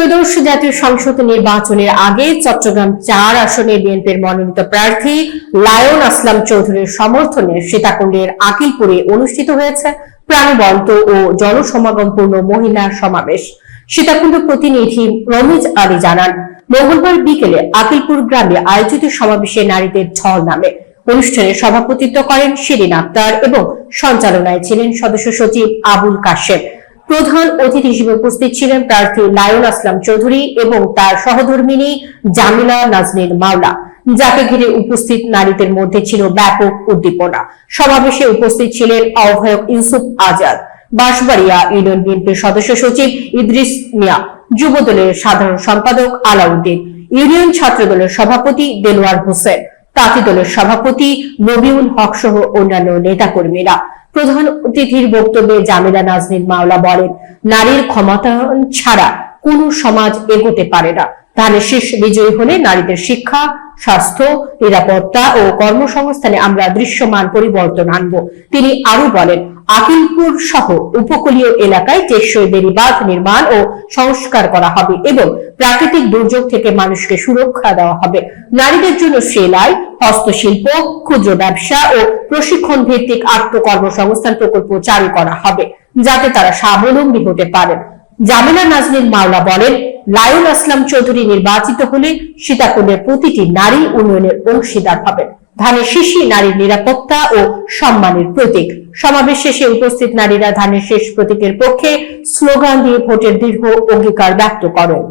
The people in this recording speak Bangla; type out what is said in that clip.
ত্রয়োদশ জাতীয় সংসদ নির্বাচনের আগে চট্টগ্রাম ৪ আসনে বিএনপির মনোনীত প্রার্থী লায়ন আসলাম চৌধুরীর সমর্থনে সীতাকুণ্ডের আকিলপুরে অনুষ্ঠিত হয়েছে প্রাণবন্ত ও জনসমাগমপূর্ণ মহিলা সমাবেশ। সীতাকুণ্ড প্রতিনিধি রমিজ আলী জানান, মঙ্গলবার বিকেলে আকিলপুর গ্রামে আয়োজিত সমাবেশে নারীদের ঢল নামে। অনুষ্ঠানে সভাপতিত্ব করেন শিরিন আক্তার এবং সঞ্চালনায় ছিলেন সদস্য সচিব আবুল কাশেম। প্রধান অতিথি হিসেবে উপস্থিত ছিলেন প্রার্থী লায়ন আসলাম চৌধুরী এবং তার সহধর্মিনী জামিলা নাজনীন মাওলা, যাকে ঘিরে উপস্থিত নারীদের মধ্যে ছিল ব্যাপক উদ্দীপনা। সমাবেশে উপস্থিত ছিলেন আহ্বায়ক ইউসুফ আজাদ, বাঁশবাড়িয়া ইউনিয়ন বিএনপির সদস্য সচিব ইদ্রিস মিয়া, যুবদলের সাধারণ সম্পাদক আলাউদ্দিন, ইউনিয়ন ছাত্র দলের সভাপতি দেলোয়ার হোসেন, তাঁতি দলের সভাপতি নবিউল হক সহ অন্যান্য নেতাকর্মীরা। প্রধান অতিথির বক্তব্যে জামিলা নাজনীন মাওলা বলেন, নারীর ক্ষমতায়ন ছাড়া কোনো সমাজ এগোতে পারে না। ধানের শীষ বিজয়ী হলে নারীদের শিক্ষা, স্বাস্থ্য, নিরাপত্তা ও কর্মসংস্থানে আমরা দৃশ্যমান পরিবর্তন আনব। তিনি আরো বলেন, আকিলপুর সহ উপকূলীয় এলাকায় টেকসই বেড়িবাঁধ নির্মাণ ও সংস্কার করা হবে এবং প্রাকৃতিক দুর্যোগ থেকে মানুষকে সুরক্ষা দেওয়া হবে। নারীদের জন্য সেলাই, হস্তশিল্প, ক্ষুদ্র ব্যবসা ও প্রশিক্ষণ ভিত্তিক আত্মকর্মসংস্থান প্রকল্প চালু করা হবে, যাতে তারা স্বাবলম্বী হতে পারেন। জামিলা নাজনীন মাওলা বলেন, লায়ন আসলাম চৌধুরী নির্বাচিত হলে সীতাকুণ্ডের প্রতিটি নারী উন্নয়নের অংশীদার হবেন। ধানের শীষই নারীর নিরাপত্তা ও সম্মানের প্রতীক। সমাবেশ শেষে উপস্থিত নারীরা ধানের শীষ প্রতীকের পক্ষে স্লোগান দিয়ে ভোটের দৃঢ় অঙ্গীকার ব্যক্ত করেন।